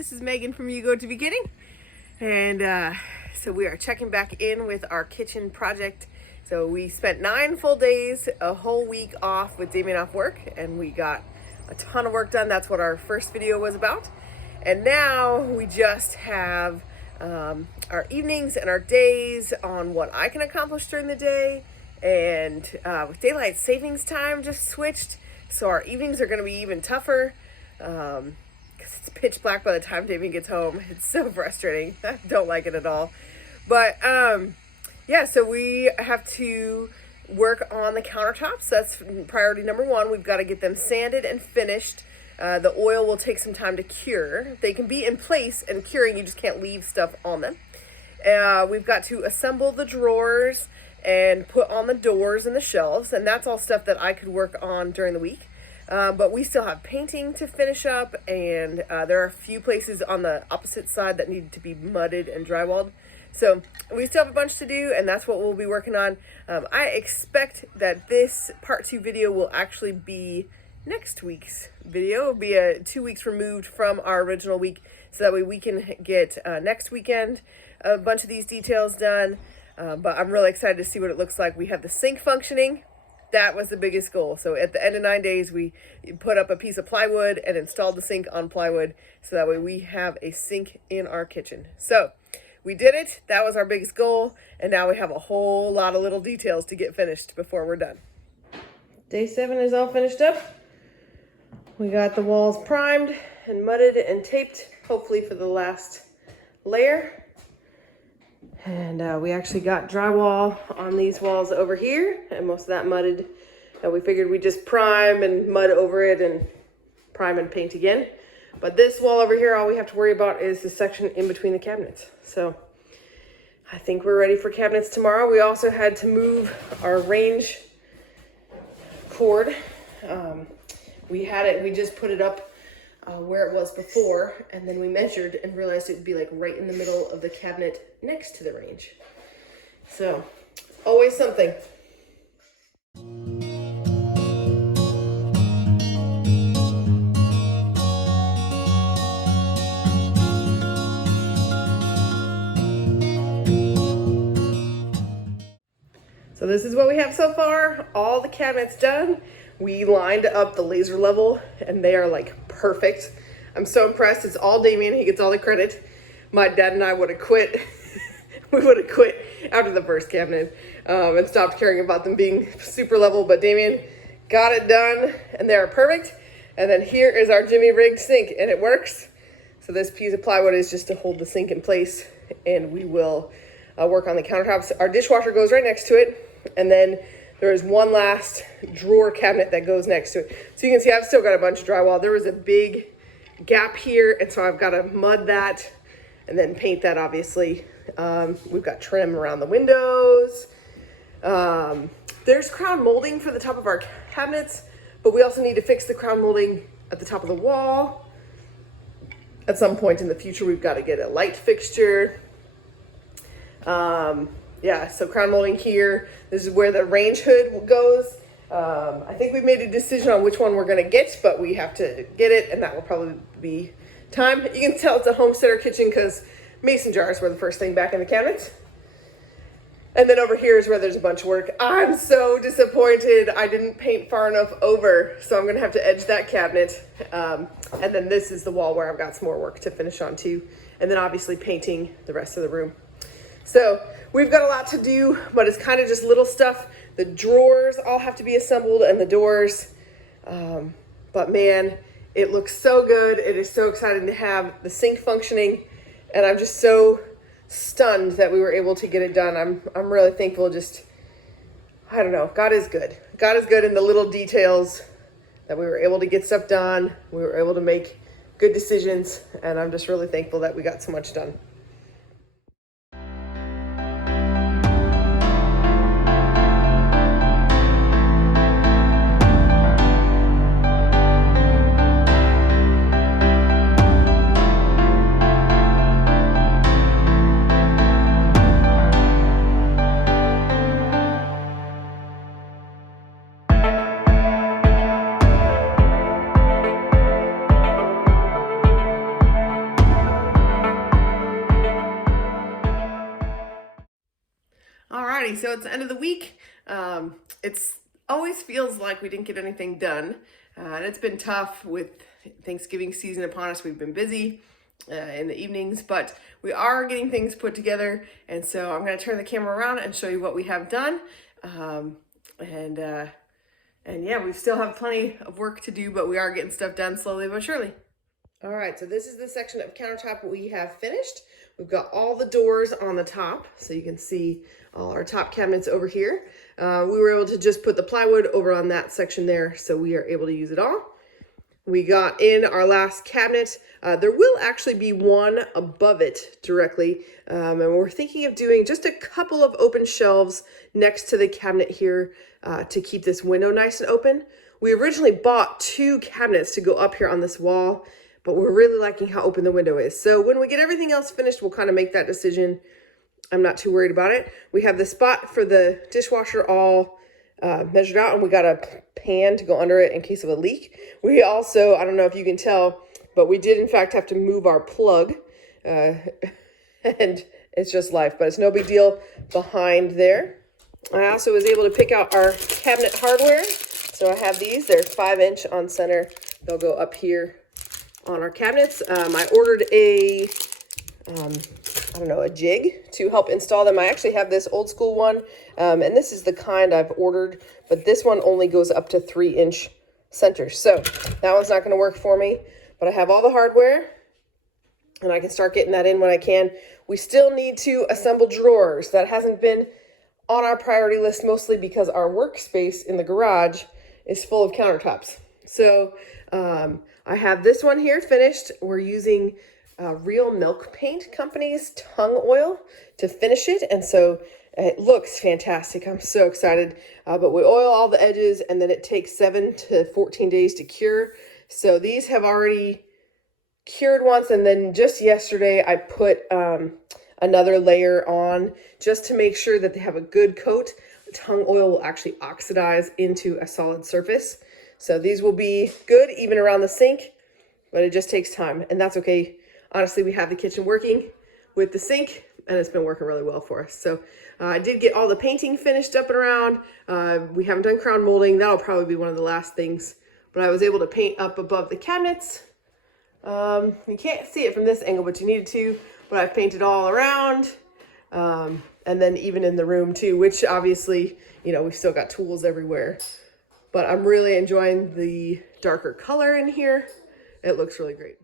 This is Megan from You Go to Beginning. And so we are checking back in with our kitchen project. So we spent 9 full days, a whole week off with Damien off work, and we got a ton of work done. That's what our first video was about. And now we just have our evenings and our days on what I can accomplish during the day. And with daylight savings time just switched, so our evenings are going to be even tougher because it's pitch black by the time Damien gets home. It's so frustrating. I don't like it at all. But yeah, so we have to work on the countertops. That's priority number 1. We've got to get them sanded and finished. The oil will take some time to cure. They can be in place and curing, you just can't leave stuff on them. We've got to assemble the drawers and put on the doors and the shelves, and that's all stuff that I could work on during the week. But we still have painting to finish up, and there are a few places on the opposite side that need to be mudded and drywalled. So we still have a bunch to do, and that's what we'll be working on. I expect that this part 2 video will actually be next week's video. It'll be 2 weeks removed from our original week, so that way we can get next weekend a bunch of these details done. But I'm really excited to see what it looks like. We have the sink functioning. That was the biggest goal. So at the end of 9 days, we put up a piece of plywood and installed the sink on plywood, so that way we have a sink in our kitchen. So we did it. That was our biggest goal. And now we have a whole lot of little details to get finished before we're done. Day 7 is all finished up. We got the walls primed and mudded and taped, hopefully for the last layer. And we actually got drywall on these walls over here, and most of that mudded. And we figured we'd just prime and mud over it and prime and paint again. But this wall over here, all we have to worry about is the section in between the cabinets. So I think we're ready for cabinets tomorrow. We also had to move our range cord. We just put it up where it was before, and then we measured and realized it would be like right in the middle of the cabinet next to the range. So always something. So this is what we have so far. All the cabinets done. We lined up the laser level, and they are like perfect. I'm so impressed. It's all Damien. He gets all the credit. My dad and I would have quit. We would have quit after the first cabinet and stopped caring about them being super level. But Damien got it done, and they're perfect. And then here is our Jimmy rigged sink, and it works. So this piece of plywood is just to hold the sink in place, and we will work on the countertops. Our dishwasher goes right next to it, and then there is one last drawer cabinet that goes next to it. So you can see I've still got a bunch of drywall. There was a big gap here, and so I've got to mud that and then paint that, obviously. We've got trim around the windows. There's crown molding for the top of our cabinets, but we also need to fix the crown molding at the top of the wall. At some point in the future, we've got to get a light fixture. Yeah, so crown molding here. This is where the range hood goes. I think we've made a decision on which one we're going to get, but we have to get it, and that will probably be time. You can tell it's a homesteader kitchen because mason jars were the first thing back in the cabinet. And then over here is where there's a bunch of work. I'm so disappointed I didn't paint far enough over, so I'm going to have to edge that cabinet. And then this is the wall where I've got some more work to finish on too. And then obviously painting the rest of the room. So we've got a lot to do, but it's kind of just little stuff. The drawers all have to be assembled, and the doors. But man, it looks so good. It is so exciting to have the sink functioning, and I'm just so stunned that we were able to get it done. I'm really thankful. Just, I don't know. God is good. God is good in the little details that we were able to get stuff done. We were able to make good decisions, and I'm just really thankful that we got so much done. Alrighty, so it's the end of the week. It's always feels like we didn't get anything done, and it's been tough with Thanksgiving season upon us. We've been busy in the evenings, but we are getting things put together, and so I'm going to turn the camera around and show you what we have done. And yeah, we still have plenty of work to do, but we are getting stuff done slowly but surely. All right, so this is the section of countertop we have finished. We've got all the doors on the top, so you can see all our top cabinets over here. We were able to just put the plywood over on that section there, so we are able to use it all. We got in our last cabinet. There will actually be one above it directly, and we're thinking of doing just a couple of open shelves next to the cabinet here to keep this window nice and open. We originally bought 2 cabinets to go up here on this wall, but we're really liking how open the window is. So when we get everything else finished, we'll kind of make that decision. I'm not too worried about it. We have the spot for the dishwasher all measured out, and we got a pan to go under it in case of a leak. We also, I don't know if you can tell, but we did in fact have to move our plug, and it's just life, but it's no big deal behind there. I also was able to pick out our cabinet hardware. So I have these, they're 5-inch on center. They'll go up here on our cabinets. I ordered a jig to help install them. I actually have this old school one, and this is the kind I've ordered, but this one only goes up to 3-inch centers. So that one's not going to work for me, but I have all the hardware, and I can start getting that in when I can. We still need to assemble drawers. That hasn't been on our priority list, mostly because our workspace in the garage is full of countertops. So I have this one here finished. We're using Real Milk Paint Company's tung oil to finish it, and so it looks fantastic. I'm so excited. But we oil all the edges, and then it takes 7 to 14 days to cure. So these have already cured once, and then just yesterday I put another layer on just to make sure that they have a good coat. The tung oil will actually oxidize into a solid surface. So these will be good even around the sink, but it just takes time, and that's okay. Honestly, we have the kitchen working with the sink, and it's been working really well for us. So I did get all the painting finished up and around. We haven't done crown molding. That'll probably be one of the last things, but I was able to paint up above the cabinets. You can't see it from this angle, but you needed to, but I've painted all around, and then even in the room too, which obviously, you know, we've still got tools everywhere, but I'm really enjoying the darker color in here. It looks really great.